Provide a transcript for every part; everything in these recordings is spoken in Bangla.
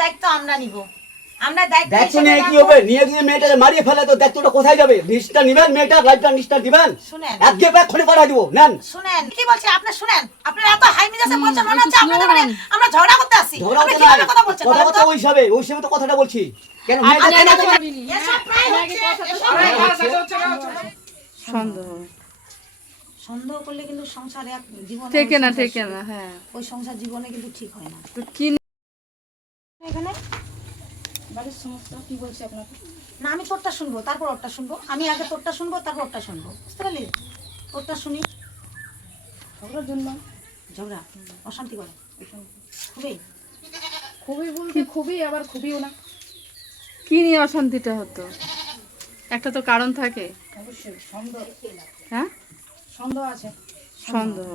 দায়িত্ব আমরা নিব। আমরা দায়িত্ব দায়িত্ব নিয়ে কি হবে? নিয়ে গিয়ে মেয়েটাকে মারিয়ে ফেলে তো দায়িত্বটা কোথায় যাবে? নিষ্ঠা নিবেন, মেয়েটার লাইফটা নিষ্ঠা দিবেন। শুনেন, একগে ব্যাগ খুলে পাঠা দিব নেন। শুনেন কি বলছি আপনি শুনেন। আপনারা এত হাই মেজাজে বলছেন মনে হচ্ছে আপনাদের মানে আমরা ঝগড়া করতে আসি। আপনি কিভাবে কথা বলছেন? কথা ওই হিসাবে তো কথাটা বলছি। কেন মেয়েটা কেন এসব প্রায় হচ্ছে, সন্দেহ সন্দেহ করলে কিন্তু সংসারে এক জীবনে থেকে না হ্যাঁ ওই সংসার জীবনে কিন্তু ঠিক হয় না। তো কি এখানে বাড়ির সমস্যা কি বলছে আপনাকে? না আমি তোরটা শুনবো তারপর ওরটা শুনবো। আমি আগে তোরটা শুনবো তারপর ওরটা শুনবো, বুঝতে পারলি? তোরটা শুনি। ঝগড়ার জন্য ঝগড়া অশান্তি করে খুবই। খুবই বলতে খুবই, আবার খুবিও না। কি নিয়ে অশান্তিটা হতো? একটা তো কারণ থাকে। অবশ্যই সন্দেহ, হ্যাঁ সন্দেহ আছে। সন্দেহ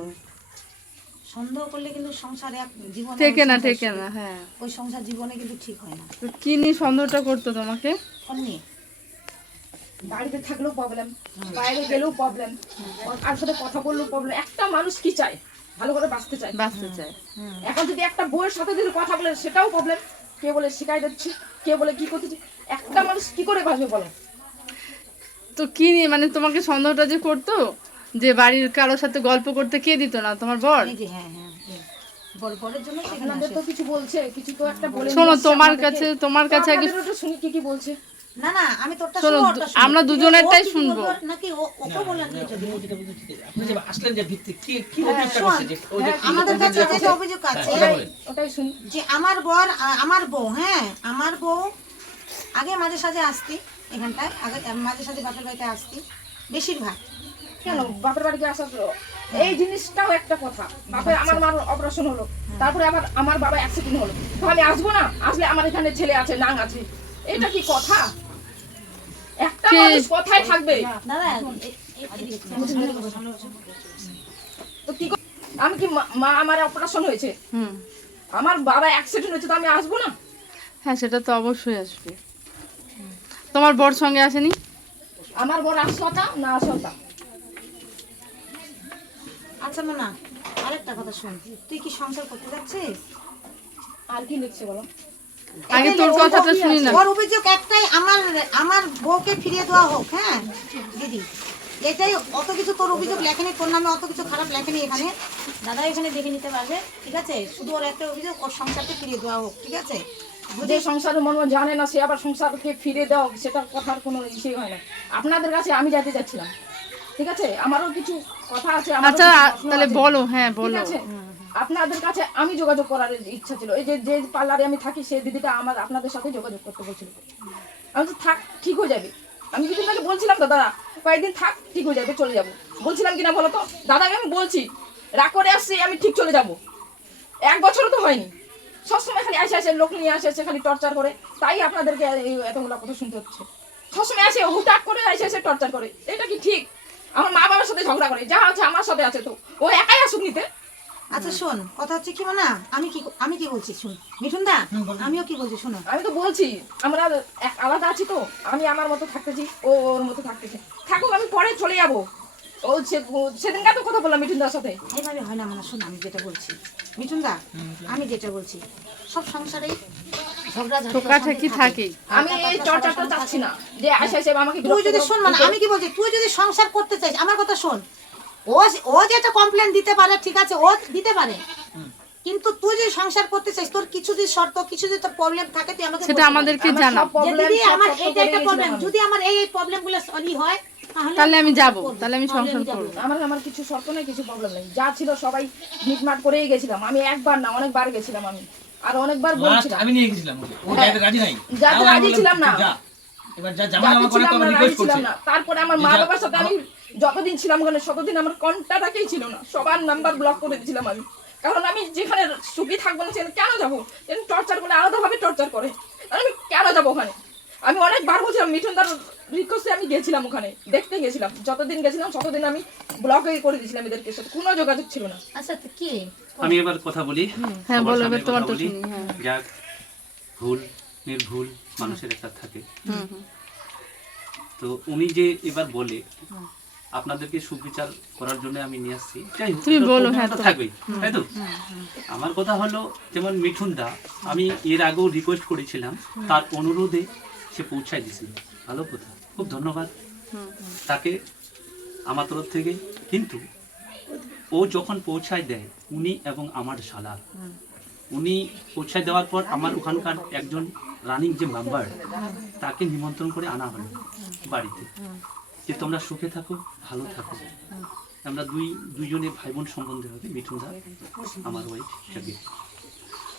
সন্দেহ করলে কিন্তু সংসারে এক জীবনে থেকে না হ্যাঁ ওই সংসার জীবনে কিন্তু ঠিক হয় না। তো কি নিয়ে সন্দেহটা করতো তোমাকে? ফোন নিয়ে বাড়িতে থাকলেও প্রবলেম, বাইরে গেলেও প্রবলেম, আর সাথে কথা বললেও প্রবলেম। একটা মানুষ কি চায়? ভালো করে বাঁচতে চায়। বাঁচতে চায়। এখন যদি একটা বউয়ের সাথে যদি কথা বলে সেটাও প্রবলেম। কে বলে শিখাই দিচ্ছি, কে বলে কি করতেছি। একটা মানুষ কি করে বাঁচবে বলো? তো কি নিয়ে মানে তোমাকে সন্দেহটা যে করতো যে বাড়ির কারোর সাথে গল্প করতে কে দিত না? তোমার বর? এই যে হ্যাঁ হ্যাঁ বড় বড়ের জন্য সেখানে আপনাদের আসে। তো কিছু বলছে, কিছু তো একটা বলে শোনো নিয়ে আসছে তোমার কাছে আগে আপনাদের ওটা শুনি কি বলছে। না না আমি তোরটা শোনো, শুনবো ওরটা শুনবো। আমরা দুজনেরটাই শুনবো। নাকি ওকে বললেন কিছু দিন? আপনি যে আসলেন যে ভিত্তি কি কি অভিযোগটা করছে যে ওই যে আমাদের কাছে যে অভিযোগ আছে ওটাই শুনি। যে আমার বর আমার বউ, হ্যাঁ আমার বউ আগে মাঝে সাঝে আসতি এখানটায়, আগে মাঝে সাঝে বাপের বাড়িতে আসতি বেশিরভাগ। কেন বাপের বাড়িতে আসা তো এই জিনিসটাও একটা কথা। বাপের আমার মার অপারেশন হলো, তারপরে আবার আমার বাবা অ্যাক্সিডেন্ট হলো, তো আমি আসবো না? আসলে আমার এখানে ছেলে আছে, নাং আছে, এটা কি কথা? একটা মানুষ কথাই থাকবে দাদা তো কি আমি কি মা আমার অপারেশন হয়েছে, আমার বাবা অ্যাক্সিডেন্ট হয়েছে, তো আমি আসবো না? হ্যাঁ সেটা তো অবশ্যই আসবে। তোমার বর সঙ্গে আসেনি? আমার বড় আসতা না আসতা। আচ্ছা না আরেকটা কথা শোন, তুই কি সংসার করতে যাচ্ছিস? আর কি লিখছে বলো? আগে তোর কথাটা শুনি না। ওর অভিযোগ একটাই, আমার বউকে ফিরিয়ে দেওয়া হোক। হ্যাঁ দিদি এটাই, অত কিছু তোর অভিযোগ লেখেনি, তোর নামে অত কিছু খারাপ লেখেনি এখানে, দাদা এখানে দেখে নিতে পারবে, ঠিক আছে? শুধু ওর একটা অভিযোগ, ওর সংসারকে ফিরিয়ে দেওয়া হোক, ঠিক আছে? যে সংসারের মর্ম জানে না সে আবার সংসারকে ফিরে দাও, সেটা কথার কোনো ইসেই হয় না। আপনাদের কাছে আমি যেতে যাচ্ছিলাম, ঠিক আছে? আমারও কিছু কথা আছে। আচ্ছা তাহলে বলো, হ্যাঁ বলো। ঠিক আছে, আপনাদের কাছে আমি যোগাযোগ করার ইচ্ছা ছিল। এই যে যে পার্লারে আমি থাকি সেই দিদিটা আমার আপনাদের সাথে যোগাযোগ করতে বলছিল। আমি তো থাক ঠিক হয়ে যাবে, আমি কিছু তাকে বলছিলাম তো দাদা কয়েকদিন থাক ঠিক হয়ে যাবে চলে যাবো, বলছিলাম কিনা বলো তো? দাদাকে আমি বলছি রাগ করে আসছি আমি ঠিক চলে যাব। 1 বছরও তো হয়নি, সবসময় খালি আসে লোক নিয়ে আসে খালি টর্চার করে, তাই আপনাদেরকে এতগুলো কথা শুনতে হচ্ছে। সবসময় আসে হুটাক করে আসে টর্চার করে, এটা কি ঠিক? আমার মা বাবার সাথে ঝগড়া করে, যা আছে আমার সাথে আছে, তো ও একাই আসুক নিতে। আচ্ছা শোন, কথা হচ্ছে কি না, আমি কি বলছি শুন মিঠুন দা, আমিও কি বলছি শোনো। আমি তো বলছি আমরা আলাদা আছি, তো আমি আমার মতো থাকতেছি, ও ওর মতো থাকতেছে, থাকুক, আমি পরে চলে যাবো। ও সেদিনকে তো কথা বললাম মিঠুন দার সাথে। এইভাবে হয় না শোন, আমি যেটা বলছি মিঠুন দা, আমি যেটা বলছি সব সংসারেই ঝগড়া ঠোকাঠাকি থাকেই। আমি এই চর্চাটা চাচ্ছি না যে আসে আমাকে। তুই যদি শোন আমি কি বলছি, তুই যদি সংসার করতে চাইস আমার কথা শোন, ও যেটা কমপ্লেন দিতে পারে ঠিক আছে, ও দিতে পারে, কিন্তু তুই যদি সংসার করতে চাইস, তোর কিছু যদি শর্ত, কিছু যদি তোর প্রবলেম থাকে, তুই আমাকে সেটা আমাদেরকে জানা। দিদি আমার এইটা একটা প্রবলেম, যদি আমার এই প্রবলেমগুলো সলভ হয় তাহলে আমি যাব, তাহলে আমি সংসার করব। আমার কিছু শর্ত নেই, কিছু প্রবলেম নেই, যা ছিল সবাই মিটমাট করেই গেছিলাম। আমি একবার না অনেকবার গেছিলাম, আমি আর অনেকবার বলছিলাম। আমি নিয়ে গেছিলাম ওকে, ও যাইতে রাজি নাই, যাতে রাজি ছিলাম না, এবার যা জামা জামা করে তো আমি রিকোয়েস্ট করছি। তারপরে আমার মা বাবার সাথে আমি যতদিন ছিলাম ওখানে ততদিন আমার কন্টাক্টই ছিল না, সবার নাম্বার ব্লক করে দিয়েছিলাম আমি, কারণ আমি যেখানে সুখী থাকবো না সেখানে কেন যাবো? টর্চার করে, আলাদাভাবে টর্চার করে, আমি কেন যাবো ওখানে? আমি অনেকবার বলছিলাম, মিঠুনদার রিকোয়েস্টে আমি গেছিলাম, ওখানে দেখতে গেছিলাম, যতদিন গেছিলাম ততদিন আমি ব্লকে করে দিয়েছিলাম, এদেরকে সাথে কোনো যোগাযোগ ছিল না। আচ্ছা কি আমি এবার কথা বলি। হ্যাঁ বলো, এবার তোমার তো বলি। শুনি। হ্যাঁ যাক, ভুল নির্ভুল মানুষের একটা থাকে। তো উনি যে এবার বলে আপনাদেরকে সুবিচার করার জন্য আমি নিয়ে আসছি। যাই হোক, তুমি এটা বলো, প্রবলেম হ্যাঁ তো তো। থাকবেই, তাই তো? আমার কথা হলো যেমন মিঠুন দা, আমি এর আগেও রিকোয়েস্ট করেছিলাম, তার অনুরোধে সে পৌঁছায় দিয়েছিল। ভালো কথা, খুব ধন্যবাদ তাকে আমার তরফ থেকে। কিন্তু ও যখন পৌঁছায় দেয়, উনি এবং আমার শালা, উনি পৌঁছায় দেওয়ার পর আমার ওখানকার একজন রানিং যে মেম্বার, তাকে নিমন্ত্রণ করে আনা হলো বাড়িতে, যে তোমরা সুখে থাকো, ভালো থাকো। আমরা দুইজনে ভাই বোন সম্বন্ধে হবে, মিঠুন দা আমার ওয়াইফ সাকিব।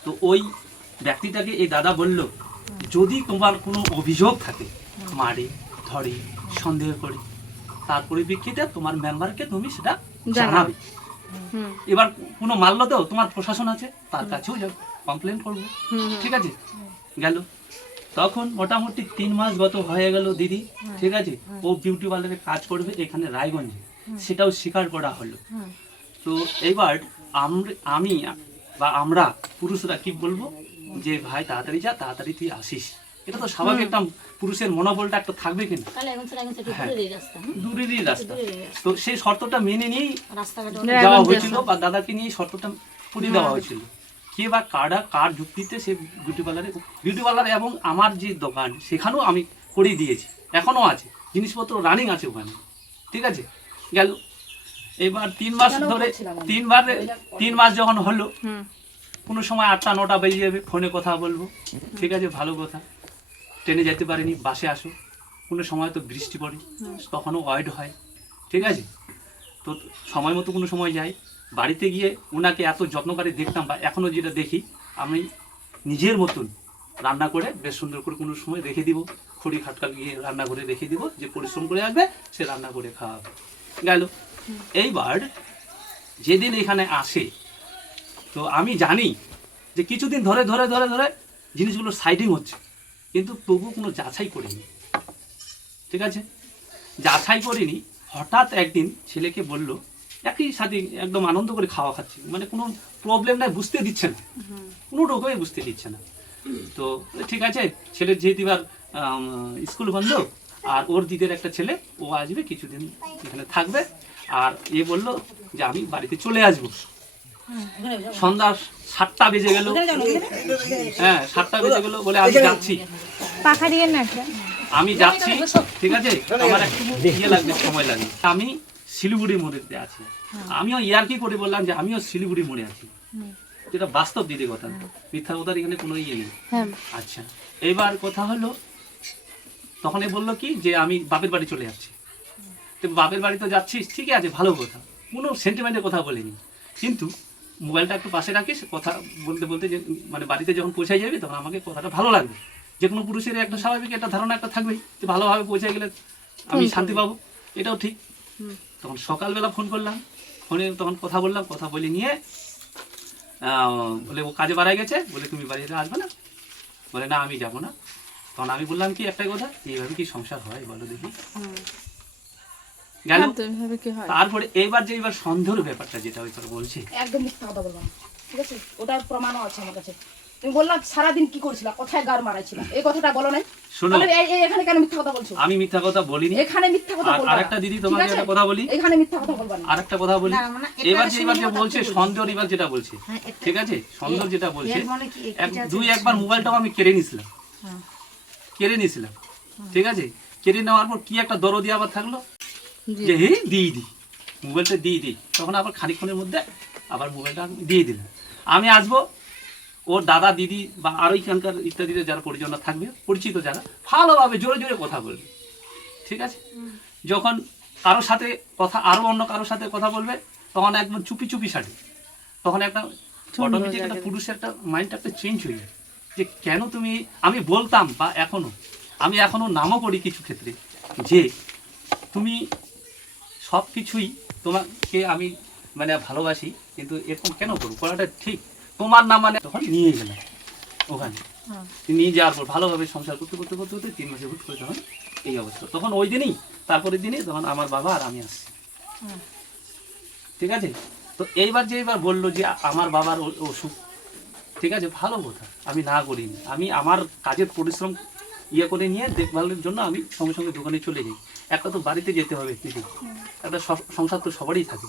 তো ওই ব্যক্তিটাকে এই দাদা বলল, যদি তোমার কোনো অভিযোগ থাকে, মারে ধরে সন্দেহ করে, তার পরিপ্রেক্ষিতে তোমার মেম্বারকে তুমি সেটা জানাবে। এবার কোনো মারল তো তোমার প্রশাসন আছে, তার কাছেও যাবে, কমপ্লেন করবো, ঠিক আছে? গেল তখন মোটামুটি 3 মাস গত হয়ে গেল দিদি, ঠিক আছে? ও বিউটি পার্লারে কাজ করবে এখানে রায়গঞ্জে, সেটাও স্বীকার করা হলো। তো এবার আমি বা আমরা পুরুষরা কি বলবো, যে ভাই তাড়াতাড়ি যা, তাড়াতাড়ি তুই আসিস। এটা তো স্বাভাবিক, একটা পুরুষের মনোবলটা একটা থাকবে কিনা, দূরেরই রাস্তা। তো সেই শর্তটা মেনে নিয়েই যাওয়া হয়েছিল, বা দাদাকে নিয়ে শর্তটা পুরিয়ে দেওয়া হয়েছিল। কে বা কার যুক্তিতে সে বিউটি পার্লার এবং আমার যে দোকান সেখানেও আমি করিয়ে দিয়েছি, এখনো আছে, জিনিসপত্র রানিং আছে ওখানে, ঠিক আছে? গেল এবার 3 মাস ধরে, 3 মাস যখন হলো, কোনো সময় 8টা 9টা বেজে যাবে, ফোনে কথা বলবো, ঠিক আছে, ভালো কথা। ট্রেনে যেতে পারিনি, বাসে আসো, কোনো সময় তো বৃষ্টি পড়ে, তখনও ওয়েট হয়, ঠিক আছে? তো সময় মতো কোনো সময় যাই, বাড়িতে গিয়ে ওনাকে এত যত্ন করে দেখতাম, বা এখনও যেটা দেখি, আমি নিজের মতন রান্না করে বেশ সুন্দর করে কোনো সময় রেখে দিব, খড়ি খাটকা গিয়ে রান্না করে রেখে দিব, যে পরিশ্রম করে আসবে সে রান্না করে খাওয়াবে। গেল এইবার যেদিন এখানে আসে, তো আমি জানি যে কিছুদিন ধরে ধরে ধরে ধরে জিনিসগুলো সাইডিং হচ্ছে, কিন্তু তবু কোনো যাচাই করিনি, ঠিক আছে? যাচাই করিনি। হঠাৎ একদিন ছেলেকে বলল, একই সাথে একদম আনন্দ করে খাওয়া খাচ্ছি, মানে কোনো প্রবলেম নাই, বুঝতে দিচ্ছে না, কোনো রকমই বুঝতে দিচ্ছে না। তো ঠিক আছে, ছেলের যেহেতু এবার স্কুল বন্ধ, আর ওর দিদির একটা ছেলে, ও আসবে কিছুদিন এখানে থাকবে, আর এ বলল যে আমি বাড়িতে চলে আসবো। সন্ধ্যা 7টা বেজে গেল, হ্যাঁ 7টা বেজে গেল, বলে আমি যাচ্ছি, আমি যাচ্ছি, ঠিক আছে, আমার একটু ইয়ে লাগবে, সময় লাগবে। আমি শিলিগুড়ি মোড়েতে আছি, আমিও ইয়ার্কি করে বললাম যে আমিও শিলিগুড়ি মোড়ে আছি, যেটা বাস্তব দিদি কথা, মিথ্যা কথার এখানে কোনো ইয়ে নেই। আচ্ছা, এইবার কথা হলো, তখন এ বললো কি যে আমি বাপের বাড়ি চলে যাচ্ছি। তো বাপের বাড়ি তো যাচ্ছিস, ঠিক আছে, ভালো কথা, কোনো সেন্টিমেন্টের কথা বলিনি, কিন্তু মোবাইলটা একটু পাশে রাখিস, কথা বলতে বলতে যে মানে বাড়িতে যখন পৌঁছাই যাবি, তখন আমাকে কথাটা ভালো লাগবে। যে কোনো পুরুষের একটা স্বাভাবিক একটা ধারণা একটা থাকবেই, যে ভালোভাবে পৌঁছে গেলে আমি শান্তি পাবো, এটাও ঠিক। তখন সকালবেলা ফোন করলাম, ফোনে তখন কথা বললাম, কথা বলে নিয়ে বলে ও কাজে বাড়ায় গেছে, বলে তুমি বাড়িতে আসবে না, বলে না আমি যাবো না। তখন আমি বললাম কি একটাই কথা, এইভাবে কি সংসার হয় বলো দেখি? গেল। তারপরে এইবার সন্দেহের ব্যাপারটা যেটা ওই তোর বলছি, একদম মিথ্যা কথা বলবো না, ঠিক আছে? ওটার প্রমাণও আছে আমার কাছে। তুমি বললাম সারাদিন কি করছিলা, কোথায় গার মারাইছিলা, এই কথাটা বলো নাই? শোনো, এখানে কেন মিথ্যা কথা বলছো? আমি মিথ্যা কথা বলিনি, এখানে মিথ্যা কথা বলবা না। আরেকটা দিদি তোমাকে একটা কথা বলি, এখানে মিথ্যা কথা বলবা না। আরেকটা কথা বলি, এবার যে বলছে সন্দেহ, এবার যেটা বলছে, ঠিক আছে, সন্দেহ যেটা বলছে, একবার মোবাইলটাও আমি কেড়ে নিয়েছিলাম, ঠিক আছে? কেড়ে নেওয়ার পর কি একটা দরদি আবার থাকলো, যে হে দিয়ে দিই মোবাইলটা, দিয়ে দিই। তখন আবার খানিকক্ষণের মধ্যে আবার মোবাইলটা আমি দিয়ে দিলাম। আমি আসবো, ওর দাদা দিদি বা আরো এখানকার ইত্যাদিতে যারা পরিজনরা থাকবে, পরিচিত যারা, ভালোভাবে জোরে জোরে কথা বলবে, ঠিক আছে? যখন কারো সাথে কথা, আরো অন্য কারোর সাথে কথা বলবে, তখন একদম চুপি চুপি সাথে, তখন একটা অটোমেটিক একটা পুরুষের একটা মাইন্ডটা একটা চেঞ্জ হয়ে যায়, যে কেন তুমি, আমি বলতাম বা আমি এখনো নামও করি কিছু ক্ষেত্রে, যে তুমি সব কিছুই, তোমাকে আমি মানে ভালোবাসি, কিন্তু এরকম কেন করবো, করাটা ঠিক তোমার না, মানে তখন নিয়ে গেলাম ওখানে, নিয়ে যাওয়ার পর ভালোভাবে সংসার করতে করতে করতে করতে 3 মাসে হুট করে তখন এই অবস্থা। তখন ওই দিনই, তারপরের দিনই তখন আমার বাবা আর আমি আসছি, ঠিক আছে? তো এইবার বললো যে আমার বাবার অসুখ, ঠিক আছে, ভালো কথা, আমি না করিনি, আমি আমার কাজের পরিশ্রম ইয়ে করে নিয়ে দেখভালের জন্য আমি সঙ্গে সঙ্গে দোকানে চলে যাই। একটা তো বাড়িতে যেতে হবে, দিদি একটা সংসার তো সবারই থাকে,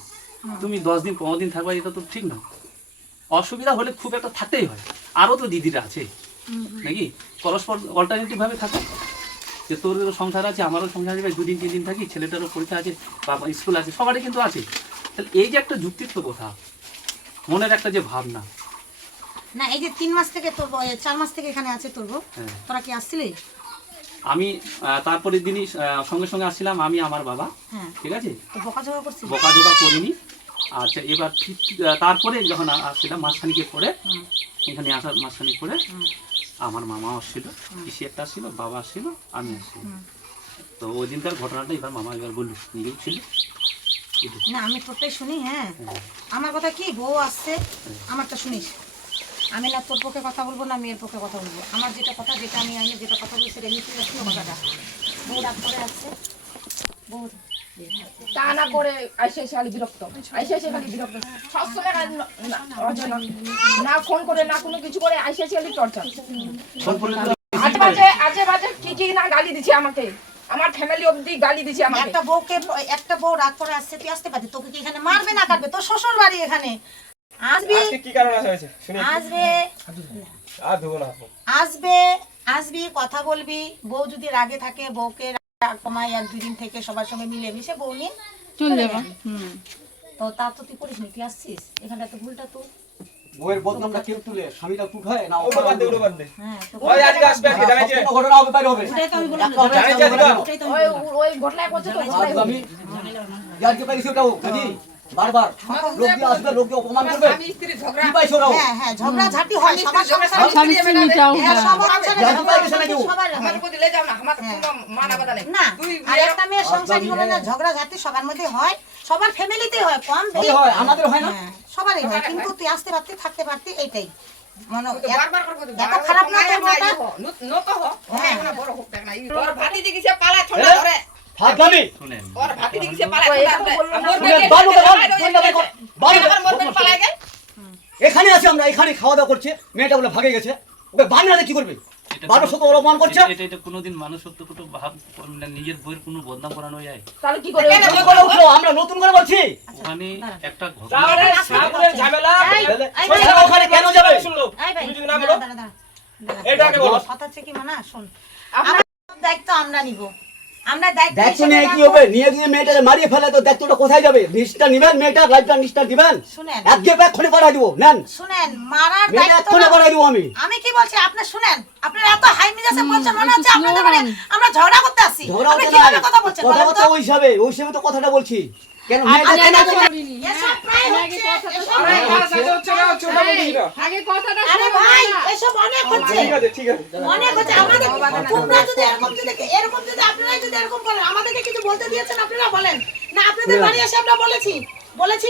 তুমি 10 দিন 15 দিন থাকবা, এটা তো ঠিক না। অসুবিধা হলে খুব একটা থাকতেই হয়, আরও তো দিদিরা আছে নাকি, পরস্পর অল্টারনেটিভ ভাবে থাকে, যে তোর সংসার আছে আমারও সংসার আছে, 2 দিন 3 দিন থাকি, ছেলেটারও পরীক্ষা আছে বা স্কুল আছে, সবারই কিন্তু আছে। তাহলে এই যে একটা যুক্তিত্ব কথা, মনের একটা যে ভাবনা। না এই যে 3 মাস থেকে তোর 4 মাস থেকে এখানে আছে তোর বউ, হ্যাঁ। তোরা কি আসছিলি? আমি তারপরের দিনই সঙ্গে সঙ্গে আসছিলাম, আমি আমার বাবা, হ্যাঁ, ঠিক আছে, তো বকাঝকা করছিস? বকাঝকা করিনি। আচ্ছা, এবার তারপরে যখন আসছিলাম মাসখানিকের পরে, এখানে আসার মাসখানিক পরে আমার মামা আসছিল, পিসি একটা আসছিল, বাবা আসছিল, আমি আসছিলাম। তো ওই দিনকার ঘটনাটা এবার মামা এবার বলল, নিজেও ছিল। না আমি তোরটাই শুনি। হ্যাঁ, আমার কথা কি, বউ আসছে আমারটা শুনিস। আমি না তোর পক্ষে কথা বলবো না মেয়ের পক্ষে কথা বলবো, আমার যেটা কথা, যেটা আমি যেটা কথা বলছি সেটা নিতে যাচ্ছিল কথাটা। বউ রাগ করে আসছে, বউ তা না করে আইসে খালি বিরক্ত, আইসে খালি বিরক্ত সবসময় না ফোন করে না কোনো কিছু করে আইসে খালি টর্চার। আজে বাজে কি না গালি দিছে আমাকে, আমার ফ্যামিলি অবধি গালি দিছে আমাকে। একটা বউ রাগ করে আসছে, তুই আসতে পারতি, তোকে কি এখানে মারবে না কাটবে? তোর শ্বশুর বাড়ি এখানে, আসবি কি কারণে হয়েছে শুনি। আসবে আসবি কথা বলবি। বউ যদি রাগে থাকে বউকে রাগ কমায়, 1-2 দিন থেকে সবার সঙ্গে মিলে মিশে বউ নিয়ে চলে যাবো। তো তা তো তুই করিস নি, তুই আসছিস এখানটা, তো ভুলটা তো। বউয়ের বদনামটা কেউ তুলে, স্বামীটা টুট হয় না, ওটা বাদ দে, ওটা বাদ দে। হ্যাঁ, তো ওই আজকে আসবে, আজকে জানাইছে। সবসময় ঘটনা হবে, বাইরে হবে। ওটাই তো আমি বললাম, জানাইছে আজকে। ওটাই তো আমি বললাম। ওই ঘটনায় করছে তো ঘটনায় আজ আমি যার কে পাইছি ওটাও কাজী বারবার লোক দিয়ে আসবে, লোককে অপমান করবে, কি পাইছো ওরাও? হ্যাঁ হ্যাঁ, ঝগড়া ঝাঁটি হয় সবার সংসারে। স্বামী স্ত্রীটাও হ্যাঁ, সবার সংসারে জানতে ঝগড়া পারছিস নাকি ও? সবার হয়। না, আর একটা মেয়ের সংসার জীবনে না ঝগড়া ঝাঁটি সবার মধ্যে হয়, সবার ফ্যামিলিতে হয়, কম বেশি হয়, আমাদের হয় না? হ্যাঁ, সবারই হয়, কিন্তু তুই আসতে পারতি, থাকতে পারতি, এইটাই মনে এত খারাপ না তোর বউটা? ফাজলামি শুনেন, এখানে আছে, আমরা এখানে খাওয়া দাওয়া করছে, মেয়েটা বলে ভাগে গেছে, ওকে বানিয়ে কি করবে? এটা 1200 তো অপমান করছে। এটা কোনোদিন মানুষত্ব কত ভাব, নিজের বইয়ের কোনো বদনাম করানো যায়? তাহলে কি করে কি করে উঠলো? আমরা নতুন করে বলছি, ওখানে একটা ঘটনা তাহলে ঘটেছে। সাগরের ঝামেলা সোজা ওখানে কেন যাবে? শুনলো। এই ভাই, তুমি যদি না বলো, দাঁড়া, দাঁড়া, দাঁড়া। এটা আগে বলো। কথা হচ্ছে কি মানা, শোন, আমরা দায়িত্ব আমরা নিব, আমরা দায়িত্ব দায়িত্ব হিসেবে নিয়ে কি রাখবো। হবে? নিয়ে যদি মেয়েটাকে মারিয়ে ফেলে তো দায়িত্বটা কোথায় যাবে? নিষ্ঠা নিবেন, মেয়েটার লাইফটা নিষ্ঠা দিবেন। শুনেন, এক গেপ এক্ষুনি পাঠাই দিব, নেন শুনেন, মারার মেয়েটা দায়িত্ব এক্ষুনি পাঠাই দিব আমি। আমি কি বলছি আপনি শুনেন, আপনারা এত হাই মিজাজে বলছেন, মনে হচ্ছে আপনাদের মানে আমরা ঝগড়া করতে আসছি। ঝগড়া আপনি হতে কিভাবে নাই, কথা বলছেন বলেন কথা তো? ওই হিসাবে তো কথাটা বলছি। কেন মেয়েটা আরে, কেন আরে, তোমার- এসব প্রায় হচ্ছে, এসব আরে প্রায় না, হচ্ছে। দাদা হচ্ছে না, হচ্ছে ওটা বলছি না। আগে কথাটা আরে ভাই, এসব অনেক হচ্ছে, ঠিক আছে, ঠিক আছে। অনেক হচ্ছে। আমাদের তোমরা যদি এরকম যদি আপনারাই যদি এরকম করেন, আমাদেরকে কিছু বলতে দিয়েছেন আপনারা বলেন না? আপনাদের বাড়ি এসে আমরা বলেছি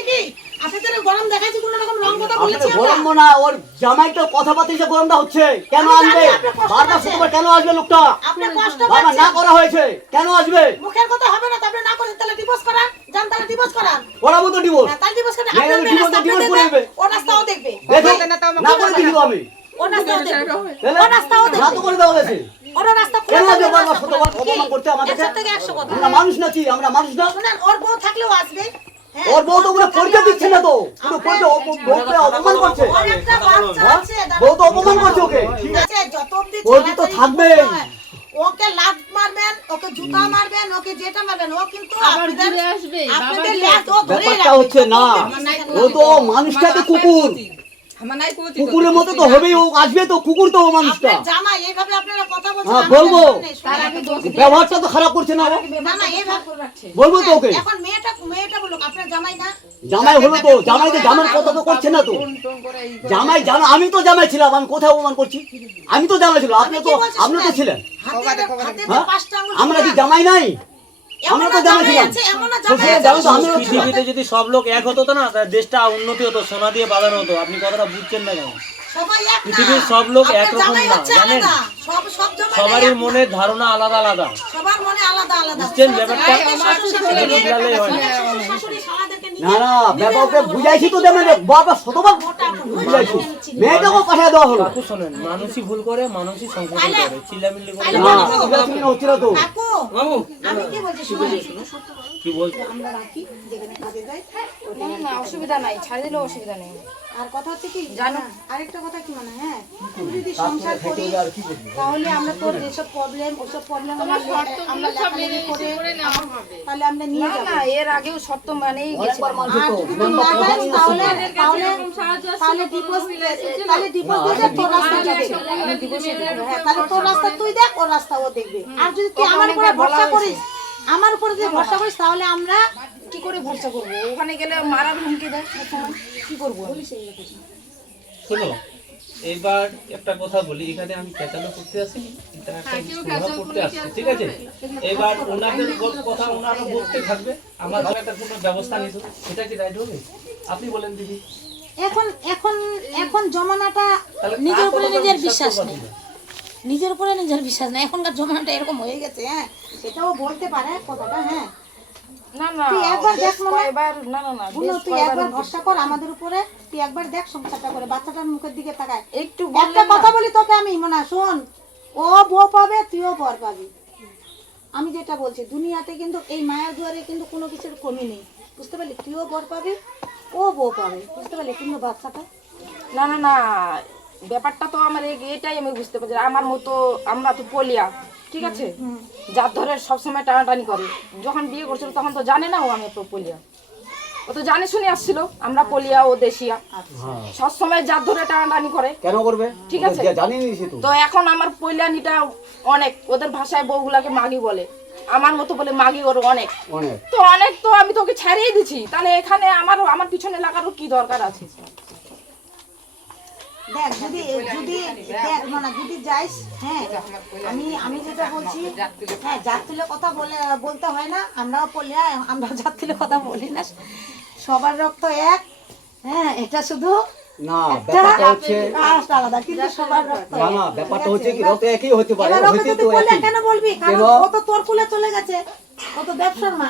কি আপনাদের গরম দেখাচ্ছি, কোনো রকম রং কথা বলেছি আপনার আমরা? গরম না, ওর জামাইটা কথাবার্তা যে গরমটা হচ্ছে, কেন আমি আনবে? জানি আপনার কষ্ট বারবার হচ্ছে। শুক্রবার কেন আসবে লোকটা? আপনি কষ্ট বাবা না পাচ্ছেন, করা হয়েছে, কেন আসবে? মুখের কথা হবে না, তারপরে না করে তাহলে ডিভোর্স করান, জান তাহলে ডিভোর্স করান। ওরাবো তো ডিভোর্স। হ্যাঁ, তাহলে ডিভোর্স করান। মেয়েরা আপনার মেয়ে রাস্তা ডিভোর্স আপনি করে দেখবে, দেবে। ও রাস্তাও দেখবে, দেখো, না করে দিব আমি। ও রাস্তাও দেখবে, তাহলে ও রাস্তাও না তো দেখবে, করে দেওয়া হয়েছে। ওর রাস্তা খুলে কেন দেবে, আসবে ওর বারবার রাস্তা শতবার খুলে দেবে। অপমান করতে আমাদেরকে? 100 থেকে 100 কথা। আমরা মানুষ নাকি? আমরা মানুষ না? শুনেন, ওর বউ থাকলেও আসবে। হ্যাঁ, ওর বউ তো পুরো পরিচয় দিচ্ছে না তো, পুরো আপনার- পরিচয় অপমান করছে। ওর একটা বাচ্চা হ্যাঁ? আছে, বউ তো অপমান করছে ওকে। ঠিক আছে, যত অবধি ওর তো ছাড়াছাড়ি থাকবেই। করতে হয়, ওকে লাত মারবেন, ওকে জুতা মারবেন, ওকে যেটা মারবেন, ও কিন্তু আবার ঘুরে আসবে, আপনাদের বাবা ল্যাজ ও ধরেই ব্যাপারটা রাখবে। হচ্ছে না, ও তো মানুষটাকে কুকুর, কুকুরের মতো তো হবেই, ও আসবে তো, কুকুর তো ও মানুষটা। আপনার জামাই এইভাবে আপনারা কথা বলছেন, হ্যাঁ, আমি বলবো। জানি না, তার শুনেন। আগে দোষ ব্যবহারটা তো খারাপ করছে না ও। না না, এইভাবে বলবো তো ওকে, এখন মেয়েটা বলুক আপনার জামাই না। জামাই হলো তো, জামাই তো জামার কথা তো করছে না তো। জামাই জানা, আমি তো জামাই ছিলাম, আমি কোথায় অপমান করছি? আমি তো জামাই ছিলাম, আপনি তো আপনি তো ছিলেন। হাতে হ্যাঁ? 5টা আঙ্গুল আমরা কি জামাই নাই? আমরা তো জামাই ছিলাম। এমনও তো জামাই সে আছে, জানো তো, আমিও ছিলাম। পৃথিবীতে যদি সব লোক এক হতো না, তাহলে দেশটা উন্নতি হতো, সোনা দিয়ে বাঁধানো হতো। আপনি কথাটা বুঝছেন না কেন? সবাই এক না। পৃথিবীর সব লোক আপনার একরকম জামাই না, হচ্ছে জানেন? আলাদা। সব জামাই সবারই এক না। মনের ধারণা আলাদা আলাদা। সবার মনে আলাদা আলাদা। বুঝছেন ব্যাপারটা? শ্বশুর শাশুড়ি নিয়ে- বুঝলালেই হয় না। শ্বশুর শাশুড়ি শালাদেরকে না না ব্যাপারটা বুঝাইছি তো দেবে বারবার শতবার বুঝাইছি মেয়েটাকেও পাঠিয়ে দেওয়া হলো কাকু শোনেন, মানুষই ভুল করে, মানুষই সংশোধন করে, চিল্লামিল্লি করে না চিল্লাচিল্লি হচ্ছিল তো কাকু বাবু আমি কি বলছি শুনুন কি বলছে? আমরা রাখি যেখানে কাজে যাই না অসুবিধা নাই, ছাড়ে দিলেও অসুবিধা নেই। আর কথা হচ্ছে কি জানো আরেকটা কথা কি মানে হ্যাঁ তুই যদি সংসার করিস আর কি করবি তাহলে আমরা তোর যেসব প্রবলেম ওসব প্রবলেম আমরা লেখালেখি করে তাহলে আমরা নিয়ে না যাবো না, এর আগেও শর্ত মানেই গেছে। অনেকবার মানছে আর তো যদি তুই না যাস তাহলে তাহলে ডিভোর্স দিয়ে তোর রাস্তা যাবে হ্যাঁ তাহলে তোর রাস্তা তুই দেখ ওর রাস্তা ও দেখবে আর যদি তুই আমার উপরে ভরসা করিস আমার উপরে যদি ভরসা করিস তাহলে আমরা কি করে ভরসা করবো? ওখানে গেলে মারার হুমকি দেয়, তখন কি করবো? শোনো, এবার একটা কথা বলি, এখানে আমি চেঁচানো করতে আসিনি, এটা একটা সুরাহা করতে আসছি, ঠিক আছে? এবার ওনাদের কথা ওনারা বলতে থাকবে, আমার একটা কোনো ব্যবস্থা নিত, সেটা কি রাইট হবে? আপনি বলেন দিদি। এখন এখন এখন জমানাটা তাহলে নিজের উপরে কার কথা নিজের বিশ্বাস বিশ্বাস করবা নেই তোমরা? নিজের উপরে নিজের বিশ্বাস নেই এখনকার জমানাটা এরকম হয়ে গেছে হ্যাঁ সেটাও বলতে পারে কথাটা হ্যাঁ না না, তুই একবার দেখ মনে কয়বার না না না, বুনো বেশ তুই কয়বার একবার ভরসা কর আমাদের উপরে তুই একবার দেখ সংসারটা করে বাচ্চাটার মুখের দিকে তাকায় একটু একটা কথা বলি তোকে আমি মনে হয়, শোন ও বউ পাবে তুইও বর পাবি আমি যেটা বলছি দুনিয়াতে কিন্তু এই মায়ের দুয়ারে কিন্তু কোনো কিছুর কমি নেই বুঝতে পারলি তুইও বর পাবি ও বউ পাবে বুঝতে পারলি কিন্তু বাচ্চাটা না না না, ব্যাপারটা তো আমার এটাই আমি বুঝতে পারছি। আমার মতো আমরা তো পলিয়া, ঠিক আছে, যার ধরে সবসময় টানাটানি করে। যখন বিয়ে করছিল তখন তো জানে না ও আমি তো পলিয়া, ও তো জানে শুনে আসছিল আমরা পলিয়া ও দেশিয়া, সবসময় যার ধরে টানাটানি করে। কেন করবে ঠিক আছে। জানি নিছি তো তো এখন আমার পলিয়ানিটা অনেক, ওদের ভাষায় বউগুলাকে মাগি বলে, আমার মতো বলে মাগি ওর অনেক, অনেক তো অনেক, তো আমি তোকে ছাড়িয়ে দিছি, তাহলে এখানে আমার পিছনে লাগারও কি দরকার আছে? দেখ যদি যদি দেখ মানে যদি যাইস হ্যাঁ আমি যেটা বলছি হ্যাঁ জাত তুলে কথা বলতে হয় না আমরাও পড়লে আমরা জাত তুলে কথা বলি না সবার রক্ত এক হ্যাঁ এটা শুধু না একটা ব্যাপারটা হচ্ছে কাস্ট আলাদা কিন্তু সবার রক্ত না না ব্যাপারটা হচ্ছে কি রক্ত একই হতে পারে এবার ওকে হইতে যদি তো বললে একই কেন বলবি কারণ কেন? ও তো তোর কুলে চলে গেছে ও তো ব্যবসার মা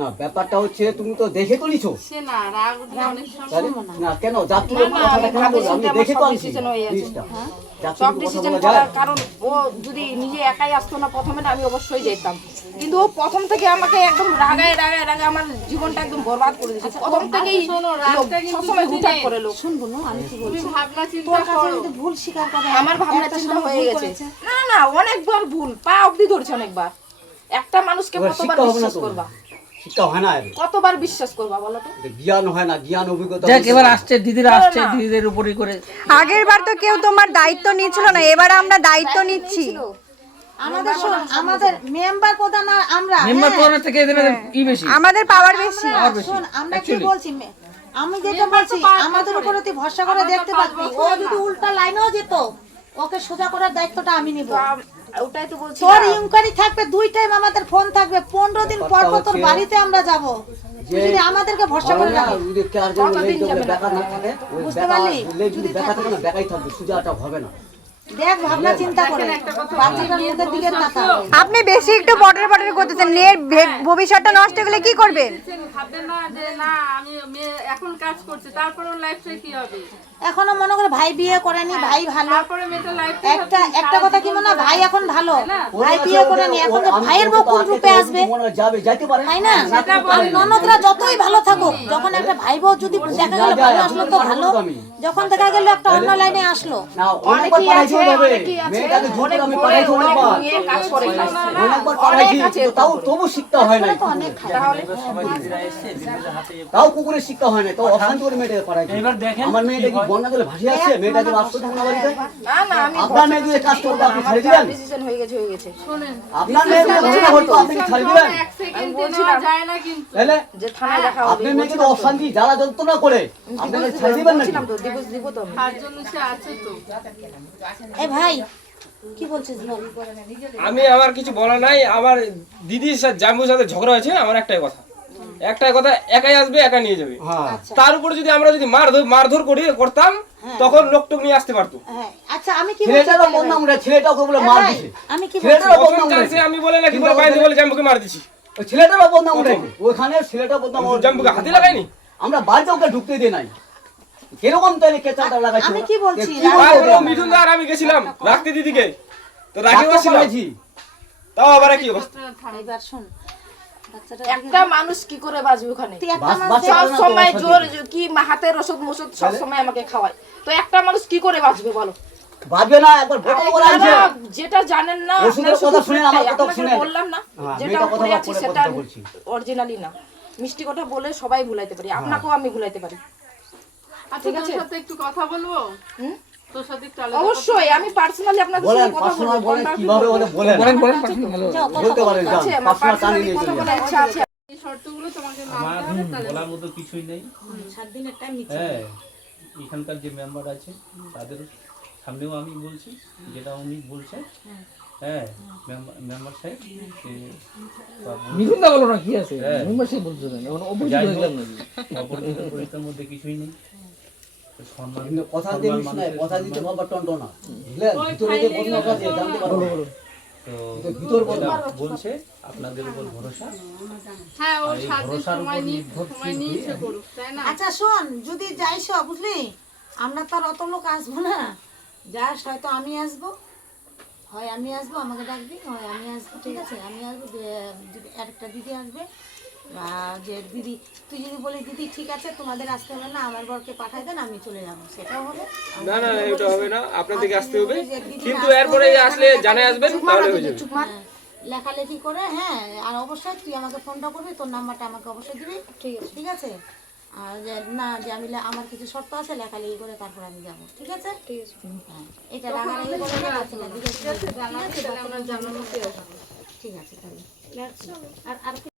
না ব্যাপারটা হচ্ছে তুমি তো দেখে তো নিছো সে না রাগ উঠলে অনেক সময় তাহলে না কেন যাত্রী কথাটা কেন বলবো আমি দেখে তো আনছি ডিসিশন হয়ে আছে। জিনিসটা সব যাত্রী কথা ডিসিশন বলা যায় করার কারণ ও যদি নিজে একাই আসতো না প্রথমে না আমি অবশ্যই যেতাম, কিন্তু ও প্রথম থেকে আমাকে একদম রাগায় আমার জীবনটা একদম বরবাদ করে দিয়েছে। প্রথম থেকেই শোনো, লোক রাগটা কিন্তু সবসময় হুটহাট দুদিনের। করে লোক। শুনবো না আমি কি বলছি তুমি ভাবনা চিন্তা তোর কাছে করো। যদি ভুল স্বীকার করে আমার ভাবনা একটা চিন্তা সময় হয়ে ভুল গেছে। করেছে। না না, অনেকবার ভুল, পা অবধি ধরছে অনেকবার। একটা মানুষকে এবার কতবার শিক্ষা হবে না বিশ্বাস তো করবা, শিক্ষা হয় না এর কতবার বিশ্বাস করবা বলো তো? জ্ঞান হয় না জ্ঞান অভিজ্ঞতা দেখ এবার আসছে দিদিরা আসছে, দিদিদের উপরই করে আগের বার তো কেউ তোমার দায়িত্ব নিচ্ছিল না, এবার আমরা দায়িত্ব নিচ্ছি। আমাদের শোন আমাদের মেম্বার প্রধান আর আমরা মেম্বার হ্যাঁ। প্রধানের থেকে এদের কি বেশি? আমাদের পাওয়ার বেশি। শোন আমরা কি বলছি আমি যেটা বলছি আমাদের উপরে তুই ভরসা করে দেখতে পারবি ও যদি উল্টা লাইনেও যেত ওকে সোজা করার দায়িত্বটা আমি নিব ওটাই তো বলছি তোর না। ইনকোয়ারি থাকবে 2 টাইম আমাদের ফোন থাকবে 15 দিন পর পর তোর বাড়িতে আমরা যাব তুই যদি আমাদেরকে ভরসা করে রাখিস যদি কার জন্য লেট হবে বেকার না থাকে ওই বুঝতে বেকার পারলি? লেট যদি বেকার থাকে না বেকারই থাকবে সুজাটা হবে না দেখ ভাবনা চিন্তা করে বাচ্চাটার মুখের দিকে তাকা আপনি বেশি একটু বটর বটর করতেছেন, মেয়ের ভবিষ্যৎটা নষ্ট হলে কি করবেন? ভাববেন না যে না আমি মেয়ে এখন কাজ করছে তারপরে ওর লাইফটা কি হবে, এখনো মনে করে ভাই বিয়ে করেনি ভাই ভালো তারপরে মেয়েটার লাইফ একটা কথা কি মনে হয় ভাই এখন ভালো ভাই বিয়ে করেনি এখন তো ভাইয়ের বউ কোন রূপে আসবে মনে যাবে যাইতে পারে তাই না আর ননদরা যতই ভালো থাকুক যখন একটা ভাই বউ যদি দেখা গেল ভালো আসলো তো ভালো যখন দেখা গেল একটা অন্য লাইনে আসলো না অনেকবার পাঠাইতে হবে মেয়েটাকে জোর করে আমি পাঠাইতে হবে না নিয়ে কাজ করে অনেকবার পাঠাইছি তাও তবু শিক্ষা হয় না অনেক খারাপ তাও কুকুরের শিক্ষা হয় না তাও অশান্তি করে মেয়েটাকে পাঠাইছি এবার দেখেন আমার মেয়েটা কি বন্যা জলে ভাসিয়ে আসছে মেয়েটাকে বাঁচতে থাকুন বাড়িতে না না, আমি আপনার মেয়ে যদি কাজ করবে আপনি ছাড়ি দিবেন ডিসিশন হয়ে গেছে আপনার মেয়ে যদি ঘটনা ঘটতো আপনি কি ছাড়ি দিবেন এক সেকেন্ড নেওয়া যায় না কিন্তু তাহলে যে থানায় দেখা হবে। আপনার মেয়েকে তো অশান্তি জ্বালা যন্ত্রণা করে আপনাকে ছাড়ি দিবেন নাকি বলছিলাম তো ডিভোর্স দিব তো আমি। তার জন্য সে আছে তো এ ভাই কি বলছিস বল আমি আমার কিছু বলা নাই আমার দিদির সাথে জাম্বুর সাথে ঝগড়া হয়েছে আমার একটাই কথা একাই আসবে একা নিয়ে যাবে হ্যাঁ তার উপরে যদি আমরা যদি মারধর করতাম তখন লোকটোক নিয়ে আসতে পারতো হ্যাঁ আচ্ছা আমি কি বলছি ছেলেটারও বদনাম রে ছেলেটাও বলে মার ভাই, দিছে আমি কি বলছি ছেলেটারও প্রথম বদনাম চান্সে রে আমি বলে নাকি বলে বাইরে বলে জাম্বুকে মার দিছি ওই ছেলেটারও বদনাম উঠেছে, ওখানে ছেলেটা বদনাম উঠেছে। জাম্বুকে হাতে লাগায়নি? আমরা বাড়িতে ওকে ঢুকতে দিয়ে নাই, কিরকম তাহলে কেচাটা লাগাইছিল? আমি কি বলছি? কি বলবো তারপরে আমরা? মিঠুন দা আর আমি গেছিলাম রাখতে দিদিকে, তো রাখে ডাক্তার বসছিলাম, পাঠাইছি। তাও আবার কি অবস্থা। এবার শোন, বাচ্চাটা একটা মানুষ কি করে বাঁচবে ওখানে? তুই একটা বাস- মানুষ বাচ্চা সব পারে না তো সময় ওর জোর সাথে। কি হাতের ওষুধ মোষুধ সব সময় আমাকে খাওয়ায়, তো একটা মানুষ কি করে বাঁচবে বলো? বাঁচবে না, একবার বোতল করে আনছে। আপনারা যেটা জানেন না ওষুধের আপনারা শুধু কথা শুনেন, আমার পেটটাই, কথা আপনাকে শুনেন। বললাম না হ্যাঁ, যেটা মেয়েটা কথা উপরে আছে বলে সেটা কথা বলছি। অরিজিনালি না, মিষ্টি কথা বলে সবাই ভুলাইতে পারি, আপনাকেও আমি ভুলাইতে পারি। আচ্ছা তোর সাথে একটু কথা বলবো? হুম? তোর সাথে একটু আলাদা অবশ্যই আমি পার্সোনালি আপনাদের বলেন, সাথে কথা পার্সোনাল বলবো, বলেন, contact কিভাবে বলে বলেন, বলতে পারেন, যান, আছে, আমার পার্সোনাল টানি personally নিয়ে কথা চলে বলার যান। ইচ্ছা আছে। এই শর্তগুলো তোমাকে আমার মানতে হবে তাহলে বলার মতো কিছুই নেই। 7 দিনের টাইম নিচ্ছে। হ্যাঁ, এখানকার যে মেম্বার আছে তাদের সামনেও আমি বলছি যেটা উনি বলছেন। হ্যাঁ, মেম্বার সাহেব সে মিঠুন দা বলো না কি আছে, হ্যাঁ। মেম্বারশিপ বলতে দেন, এখন অপরিচিত যাই হয়ে হোক, গেলাম নাকি? অপরিচিত পরিচিতের মধ্যে কিছুই নেই। সম্মান কিন্তু কথা দিয়ে সম্মান মিশ নাই, মানুষের কথা দিতে সম্মান। বাবা টনটনা, বুঝলেন? ভিতরে যে বদনাম আছে জানতে পারবো না। তো ভিতর যেটা বদনাম। বলছে আপনাদের উপর ভরসা, হ্যাঁ ও আর এই 7 দিন ভরসার সময় উপর নিয়ে নির্ভরশীল নিয়েছে হয়ে করুক, তাই না? আচ্ছা শোন, যদি যাইস বুঝলি, আমরা তো আর অত লোক আসবো না, যাস হয়তো আমি আসবো, হয় আমি আসবো আমাকে ডাকবি, হয় আমি আসবো, ঠিক আছে? আমি আসবো, আরেকটা দিদি আসবে, যে দিদি তুই যদি বলিস দিদি ঠিক আছে তোমাদের আসতে হবে না, আমার বরকে পাঠাই দেন, আমি চলে যাবো, সেটাও হবে। না না না, এটা হবে না, আপনাদেরকে আসতে হবে, যে দিদি কিন্তু আসতে এরপরে হবে, আসলে এখানে জানাই আসবেন চুপ মার তাহলে না হয়ে দিদি, যাবে। চুপ মার। লেখালেখি করে, হ্যাঁ, আর অবশ্যই তুই আমাকে ফোনটা করবি, তোর নাম্বারটা আমাকে অবশ্যই দিবি, ঠিক আছে? আর যে না যে আমি আমার কিছু শর্ত আছে, লেখালেখি করে তারপর আমি যাবো, ঠিক আছে? হ্যাঁ, এটা রাগারাগি করে না, বাচ্চাটা দিকে ঠিক আছে? জানাবি তাহলে আমরা জানানোতে আসবো। ঠিক আছে তাহলে। আর আর